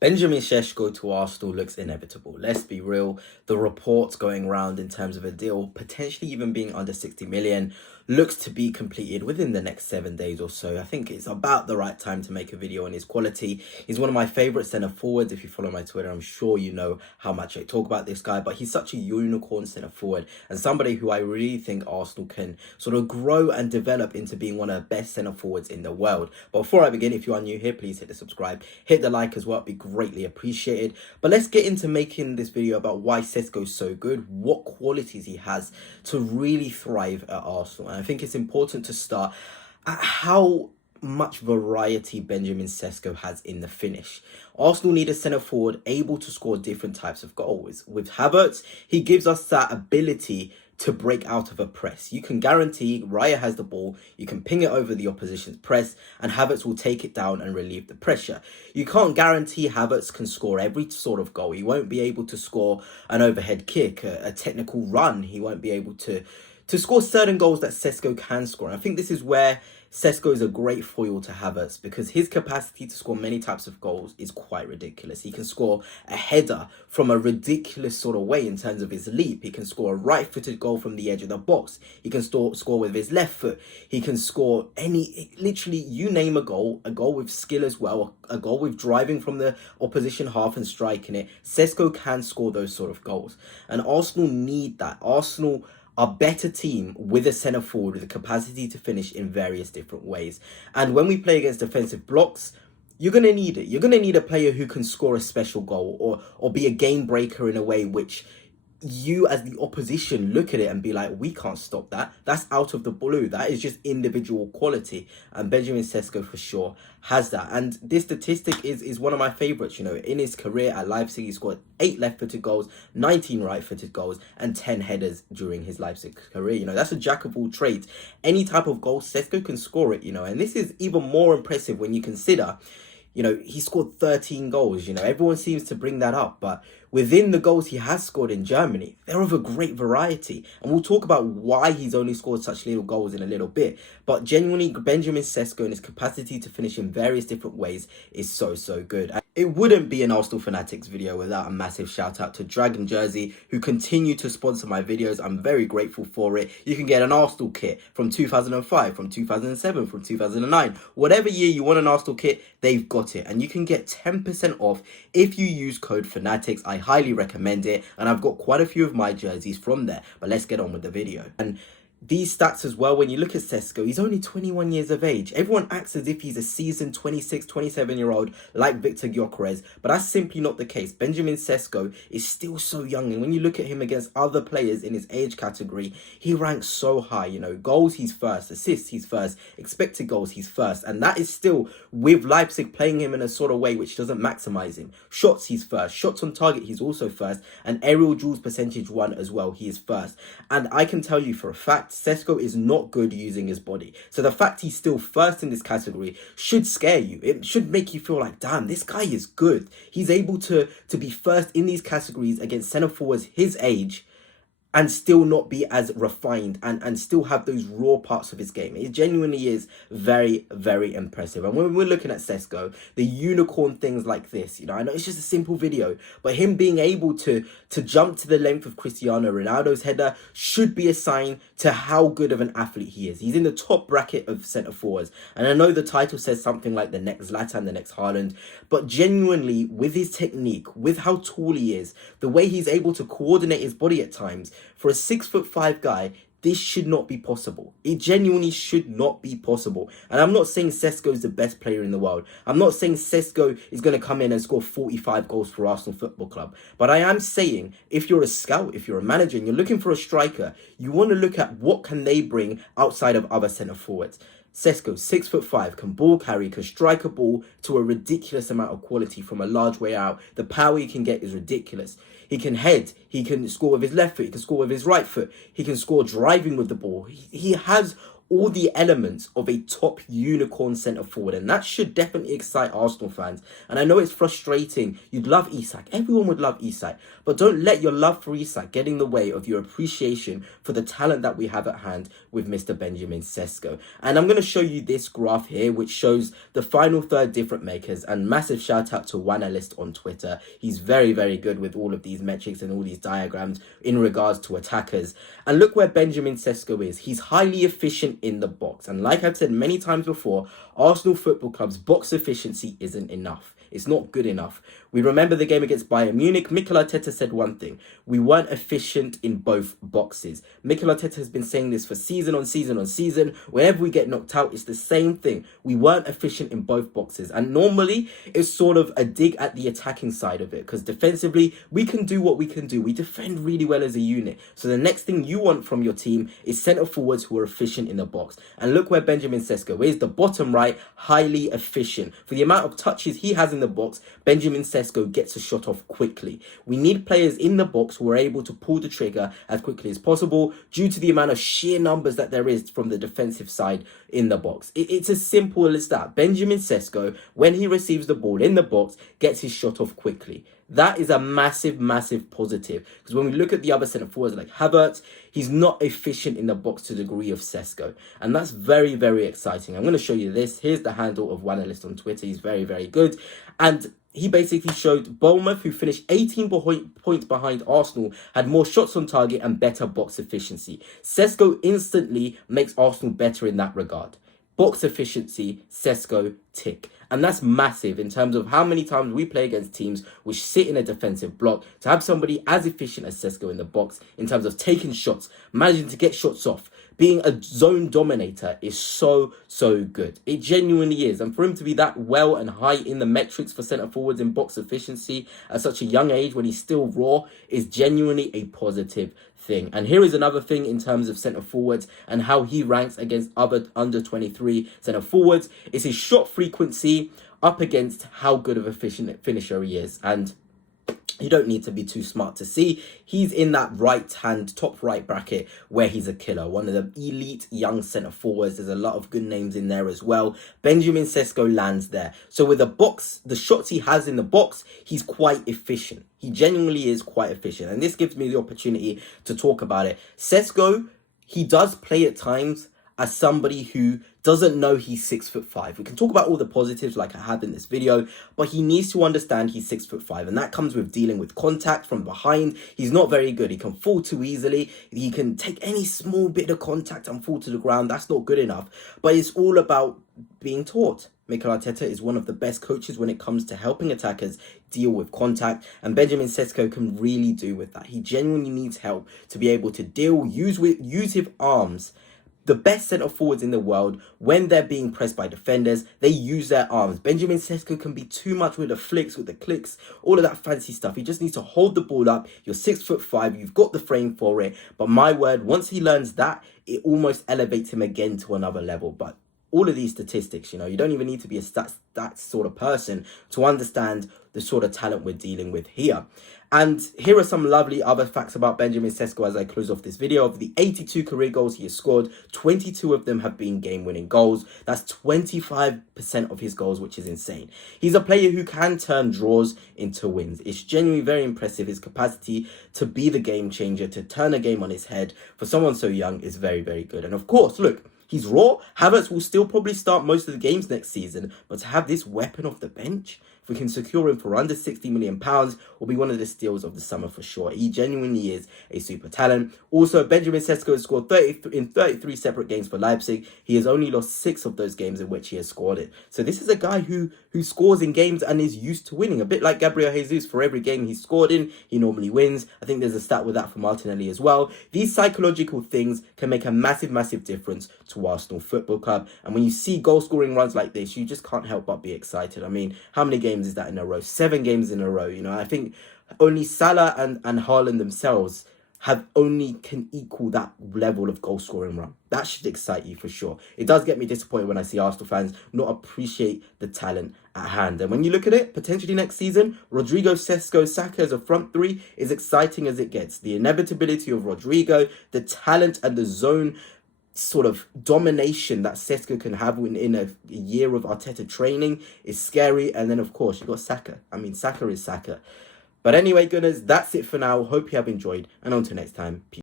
Benjamin Sesko to Arsenal looks inevitable. Let's be real. The reports going around in terms of a deal, potentially even being under 60 million, looks to be completed within the next 7 days or so. I think it's about the right time to make a video on his quality. He's one of my favourite centre forwards. If you follow my Twitter, I'm sure you know how much I talk about this guy, but he's such a unicorn centre forward and somebody who I really think Arsenal can sort of grow and develop into being one of the best centre forwards in the world. But before I begin, if you are new here, please hit the subscribe, hit the like as well. It'd be greatly appreciated. But let's get into making this video about why Sesko's so good, what qualities he has to really thrive at Arsenal. And I think it's important to start at how much variety Benjamin Sesko has in the finish. Arsenal need a centre forward able to score different types of goals. With Havertz, he gives us that ability to break out of a press. You can guarantee Raya has the ball, you can ping it over the opposition's press, and Havertz will take it down and relieve the pressure. You can't guarantee Havertz can score every sort of goal. He won't be able to score an overhead kick, a technical run. He won't be able to score certain goals that Sesko can score. And I think this is where Sesko is a great foil to Havertz, because his capacity to score many types of goals is quite ridiculous. He can score a header from a ridiculous sort of way in terms of his leap. He can score a right-footed goal from the edge of the box. He can score with his left foot. He can score literally, you name a goal with skill as well, a goal with driving from the opposition half and striking it. Sesko can score those sort of goals. And Arsenal need that. Arsenal are a better team with a centre forward with the capacity to finish in various different ways. And when we play against defensive blocks, you're going to need it. You're going to need a player who can score a special goal or be a game breaker in a way which you as the opposition look at it and be like, we can't stop that. That's out of the blue. That is just individual quality. And Benjamin Sesko for sure has that. And this statistic is one of my favourites. You know, in his career at Leipzig, he scored 8 left-footed goals, 19 right-footed goals, and 10 headers during his Leipzig career. You know, that's a jack of all trades. Any type of goal, Sesko can score it, you know. And this is even more impressive when you consider, you know, he scored 13 goals. You know, everyone seems to bring that up, but within the goals he has scored in Germany, they're of a great variety. And we'll talk about why he's only scored such little goals in a little bit. But genuinely, Benjamin Sesko and his capacity to finish in various different ways is so good. It wouldn't be an Arsenal Fanatics video without a massive shout out to Dragon Jersey, who continue to sponsor my videos. I'm very grateful for it. You can get an Arsenal kit from 2005, from 2007, from 2009. Whatever year you want an Arsenal kit, they've got it. And you can get 10% off if you use code Fanatics. I highly recommend it. And I've got quite a few of my jerseys from there. But let's get on with the video. And these stats as well, when you look at Sesko, he's only 21 years of age. Everyone acts as if he's a seasoned 26, 27-year-old like Victor Gyökeres, but that's simply not the case. Benjamin Sesko is still so young, and when you look at him against other players in his age category, he ranks so high. You know, goals, he's first. Assists, he's first. Expected goals, he's first. And that is still with Leipzig playing him in a sort of way which doesn't maximise him. Shots, he's first. Shots on target, he's also first. And aerial duels percentage 1 as well, he is first. And I can tell you for a fact, Sesko is not good using his body. So the fact he's still first in this category should scare you. It should make you feel like, damn, this guy is good. He's able to be first in these categories against centre forwards his age and still not be as refined and still have those raw parts of his game. It genuinely is very impressive. And when we're looking at Sesko, the unicorn things like this, you know, I know it's just a simple video, but him being able to jump to the length of Cristiano Ronaldo's header should be a sign to how good of an athlete he is. He's in the top bracket of centre forwards. And I know the title says something like the next Zlatan, the next Haaland, but genuinely with his technique, with how tall he is, the way he's able to coordinate his body at times, for a 6'5" guy, this should not be possible. It genuinely should not be possible. And I'm not saying Sesko is the best player in the world. I'm not saying Sesko is going to come in and score 45 goals for Arsenal Football Club. But I am saying, if you're a scout, if you're a manager, and you're looking for a striker, you want to look at what can they bring outside of other centre forwards. Sesko, 6'5", can ball carry, can strike a ball to a ridiculous amount of quality from a large way out. The power he can get is ridiculous. He can head, he can score with his left foot, he can score with his right foot, he can score driving with the ball. He has all the elements of a top unicorn centre forward, and that should definitely excite Arsenal fans. And I know it's frustrating. You'd love Isak. Everyone would love Isak. But don't let your love for Isak get in the way of your appreciation for the talent that we have at hand with Mr. Benjamin Sesko. And I'm going to show you this graph here, which shows the final third different makers. And massive shout out to Wanalyst on Twitter. He's very, very good with all of these metrics and all these diagrams in regards to attackers. And look where Benjamin Sesko is. He's highly efficient in the box. And like I've said many times before, Arsenal Football Club's box efficiency isn't enough. It's not good enough. We remember the game against Bayern Munich. Mikel Arteta said one thing: we weren't efficient in both boxes. Mikel Arteta has been saying this for season on season on season. Whenever we get knocked out, it's the same thing. We weren't efficient in both boxes. And normally, it's sort of a dig at the attacking side of it, because defensively, we can do what we can do. We defend really well as a unit. So the next thing you want from your team is centre forwards who are efficient in the box. And look where Benjamin Sesko is, the bottom right, highly efficient. For the amount of touches he has in the box, Benjamin Sesko gets a shot off quickly. We need players in the box who are able to pull the trigger as quickly as possible due to the amount of sheer numbers that there is from the defensive side in the box. It's as simple as that. Benjamin Sesko, when he receives the ball in the box, gets his shot off quickly. That is a massive, massive positive. Because when we look at the other centre forwards like Havertz, he's not efficient in the box to the degree of Sesko. And that's very, very exciting. I'm going to show you this. Here's the handle of Wanalyst on Twitter. He's very, very good. And he basically showed Bournemouth, who finished 18 points behind Arsenal, had more shots on target and better box efficiency. Sesko instantly makes Arsenal better in that regard. Box efficiency, Sesko, tick. And that's massive in terms of how many times we play against teams which sit in a defensive block. To have somebody as efficient as Sesko in the box in terms of taking shots, managing to get shots off, being a zone dominator is so, so good. It genuinely is. And for him to be that well and high in the metrics for centre forwards in box efficiency at such a young age when he's still raw is genuinely a positive thing. And here is another thing in terms of centre forwards and how he ranks against other under 23 centre forwards. It's his shot frequency up against how good of a finisher he is. And you don't need to be too smart to see he's in that right-hand top right bracket where he's a killer. One of the elite young centre forwards. There's a lot of good names in there as well. Benjamin Sesko lands there. So with the shots he has in the box, he's quite efficient. He genuinely is quite efficient. And this gives me the opportunity to talk about it. Sesko, he does play at times as somebody who doesn't know he's 6'5". We can talk about all the positives like I have in this video, but he needs to understand he's 6'5", and that comes with dealing with contact from behind. He's not very good. He can fall too easily. He can take any small bit of contact and fall to the ground. That's not good enough. But it's all about being taught. Mikel Arteta is one of the best coaches when it comes to helping attackers deal with contact, and Benjamin Sesko can really do with that. He genuinely needs help to be able to use his arms. The best centre forwards in the world, when they're being pressed by defenders, they use their arms. Benjamin Sesko can be too much with the flicks, with the clicks, all of that fancy stuff. He just needs to hold the ball up. You're 6'5", you've got the frame for it. But my word, once he learns that, it almost elevates him again to another level. But all of these statistics, you don't even need to be a stats sort of person to understand the sort of talent we're dealing with here. And here are some lovely other facts about Benjamin Sesko as I close off this video. Of the 82 career goals he has scored, 22 of them have been game-winning goals. That's 25% of his goals, which is insane. He's a player who can turn draws into wins. It's genuinely very impressive. His capacity to be the game changer, to turn a game on his head for someone so young is very, very good. And of course, look, he's raw. Havertz will still probably start most of the games next season, but to have this weapon off the bench, if we can secure him for under £60 million, will be one of the steals of the summer for sure. He genuinely is a super talent. Also, Benjamin Sesko has scored 33 separate games for Leipzig. He has only lost 6 of those games in which he has scored it. So this is a guy who scores in games and is used to winning. A bit like Gabriel Jesus, for every game he's scored in, he normally wins. I think there's a stat with that for Martinelli as well. These psychological things can make a massive, massive difference to Arsenal Football Club. And when you see goal-scoring runs like this, you just can't help but be excited. I mean, how many games is that in a row? 7 games in a row. I think only Salah and Haaland themselves can equal that level of goal scoring run. That should excite you for sure. It does get me disappointed when I see Arsenal fans not appreciate the talent at hand. And when you look at it, potentially next season, Rodrigo, Sesko, Saka as a front three is exciting as it gets. The inevitability of Rodrigo, the talent and the zone sort of domination that Sesko can have in a year of Arteta training is scary. And then, of course, you got Saka. I mean, Saka is Saka. But anyway, Gunners, that's it for now. Hope you have enjoyed. And until next time, peace.